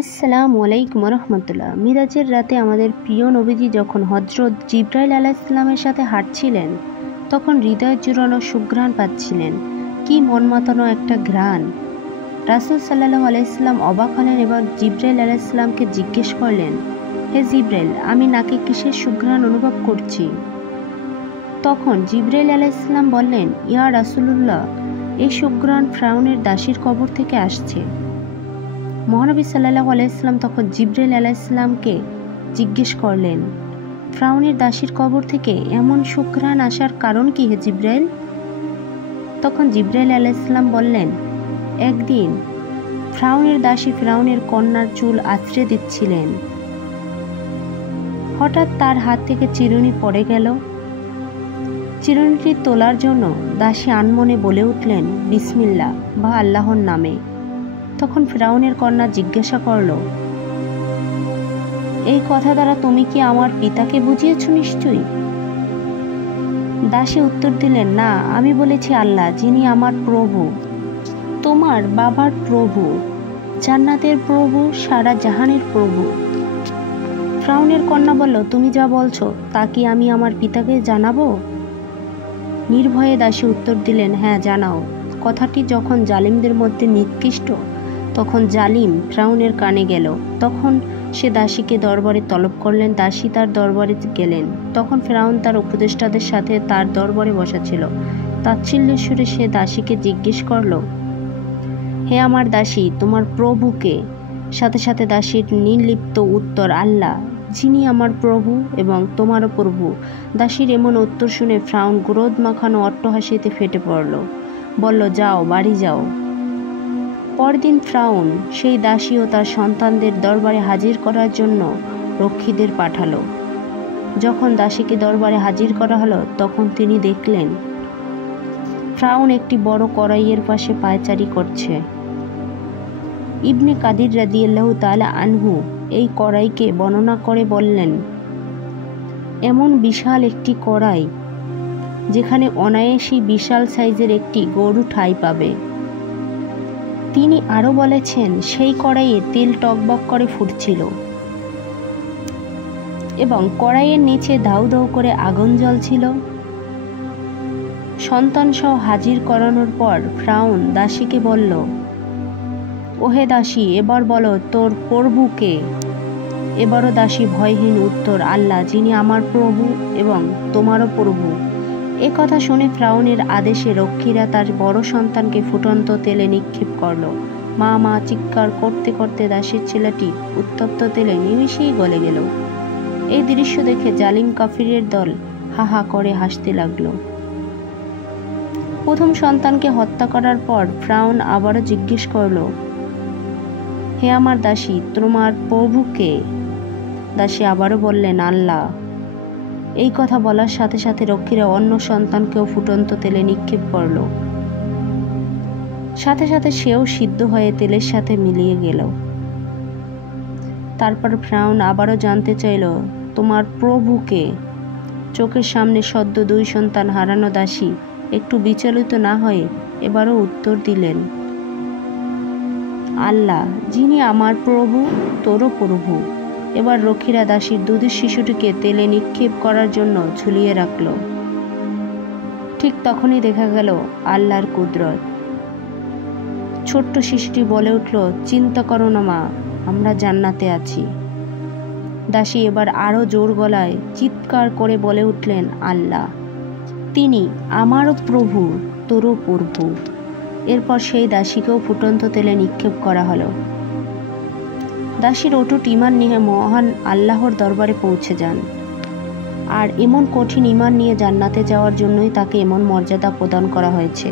আসসালামু আলাইকুম রহমতুল্লাহ। মিরাজের রাতে আমাদের প্রিয় নবীজি যখন হজরত জিব্রাইল আলাইহিসসালামের সাথে হাঁটছিলেন তখন হৃদয় জুড়ানো সুঘ্রাণ পাচ্ছিলেন। কি মন মাতানো একটা ঘ্রাণ! রাসূল সাল্লাল্লাহু আলাইহি সাল্লাম অবাক হলেন এবং জিব্রাইল আলাইহিসসালামকে জিজ্ঞেস করলেন, হে জিব্রাইল, আমি নাকে কিসের সুঘ্রাণ অনুভব করছি? তখন জিব্রাইল আলাইহিসসালাম বললেন, ইয়া রাসূলুল্লাহ, এই সুঘ্রাণ ফিরআউনের দাসীর কবর থেকে আসছে। মহানবী সাল্লাল্লাহু আলাইহি সাল্লাম তখন জিব্রাইল আলাইহিসসালামকে জিজ্ঞেস করলেন, ফিরআউনের দাসীর কবর থেকে এমন সুঘ্রাণ আসার কারণ কি হে জিব্রাইল? তখন জিব্রাইল আলাইহিসসালাম বললেন, একদিন ফিরআউনের দাসী ফিরআউনের কন্যার চুল আঁচড়ে দিচ্ছিলেন। হঠাৎ তার হাত থেকে চিরুনি পড়ে গেল। চিরুনিটি তোলার জন্য দাসী আনমনে বলে উঠলেন, বিসমিল্লাহ বা আল্লাহর নামে। তখন ফিরআউনের কন্যা জিজ্ঞাসা করল, এই কথা দ্বারা তুমি কি আমার পিতাকে বুঝিয়েছ? নিশ্চয়ই। দাসী উত্তর দিলেন, না, আমি বলেছি আল্লাহ, যিনি আমার প্রভু, তোমার বাবার প্রভু, জান্নাতের প্রভু, সারা জাহানের প্রভু। ফিরআউনের কন্যা বলল, তুমি যা বলছো তা কি আমি আমার পিতাকে জানাবো? নির্ভয়ে দাসী উত্তর দিলেন, হ্যাঁ জানাও। কথাটি যখন জালিমদের মধ্যে নিকৃষ্ট তখন জালিম ফিরআউনের কানে গেল। তখন সে দাসীকে দরবারে তলব করলেন। দাসী তার দরবারে গেলেন। তখন ফিরআউন তার উপদেষ্টাদের সাথে তার দরবারে বসা ছিল। তাচ্ছিল্যের সুরে সে দাসীকে জিজ্ঞেস করল, হে আমার দাসী, তোমার প্রভুকে? সাথে সাথে দাসীর নির্লিপ্ত উত্তর, আল্লাহ, যিনি আমার প্রভু এবং তোমারও প্রভু। দাসীর এমন উত্তর শুনে ফিরআউন ক্রোধ মাখানো অট্টহাসিতে ফেটে পড়ল। বলল, যাও, বাড়ি যাও। পরদিন ফিরআউন সেই দাসী ও তার সন্তানদের দরবারে হাজির করার জন্য রক্ষীদের পাঠালো। যখন দাসীকে দরবারে হাজির করা হলো তখন তিনি দেখলেন ফিরআউন একটি বড় কড়াইয়ের পাশে পায়চারি করছে। ইবনে কাদির রাদিয়াল্লাহু তাআলা আনহু এই কড়াইকে বর্ণনা করে বললেন, এমন বিশাল একটি কড়াই যেখানে অনায়াসেই বিশাল সাইজের একটি গরু ঠাঁই পাবে। তিনি আরও বলেছেন, সেই কড়াইয়ে তেল টকবক করে ফুটছিল এবং কড়াইয়ের নিচে দাউ দাউ করে আগুন জ্বলছিল। সন্তানসহ হাজির করানোর পর ফিরআউন দাসীকে বলল, ওহে দাসী, এবার বলো তোর প্রভুকে? এবারও দাসী ভয়হীন উত্তর, আল্লাহ, যিনি আমার প্রভু এবং তোমারও প্রভু। এ কথা শুনে ফিরআউনের আদেশে রক্ষীরা তার বড় সন্তানকে ফুটন্ত তেলে নিক্ষেপ করল। মা মা চিৎকার করতে করতে দাসীর ছেলেটি উত্তপ্ত তেলে নিমিষেই গলে গেল। এই দৃশ্য দেখে জালিম কাফিরের দল হা হা করে হাসতে লাগলো। প্রথম সন্তানকে হত্যা করার পর ফিরআউন আবারও জিজ্ঞেস করল, হে আমার দাসী, তোমার প্রভুকে? দাসী আবারও বললেন, আল্লাহ। এই কথা বলার সাথে সাথে রক্ষীরা অন্য সন্তানকেও ফুটন্ত তেলে নিক্ষেপ করল। সাথে সাথে সেও সিদ্ধ হয়ে তেলের সাথে মিলিয়ে গেল। তারপর ফিরআউন আবারও জানতে চাইল, তোমার প্রভুকে? চোখের সামনে সদ্য 2 সন্তান হারানো দাসী একটু বিচলিত না হয়ে এবারও উত্তর দিলেন, আল্লাহ, যিনি আমার প্রভু, তোরও প্রভু। এবার রক্ষীরা দাসীর দুধের শিশুটিকে তেলে নিক্ষেপ করার জন্য ঝুলিয়ে রাখল। ঠিক তখনই দেখা গেল আল্লাহর কুদরত। ছোট্ট শিশুটি বলে উঠল, চিন্তা করো না মা, আমরা জান্নাতে আছি। দাসী এবার আরও জোর গলায় চিৎকার করে বলে উঠলেন, আল্লাহ, তিনি আমারও প্রভু, তোরও প্রভু। এরপর সেই দাসীকেও ফুটন্ত তেলে নিক্ষেপ করা হলো। দাসীর অটুট ঈমান নিয়ে মহান আল্লাহর দরবারে পৌঁছে যান। আর এমন কঠিন ঈমান নিয়ে জান্নাতে যাওয়ার জন্যই তাকে এমন মর্যাদা প্রদান করা হয়েছে।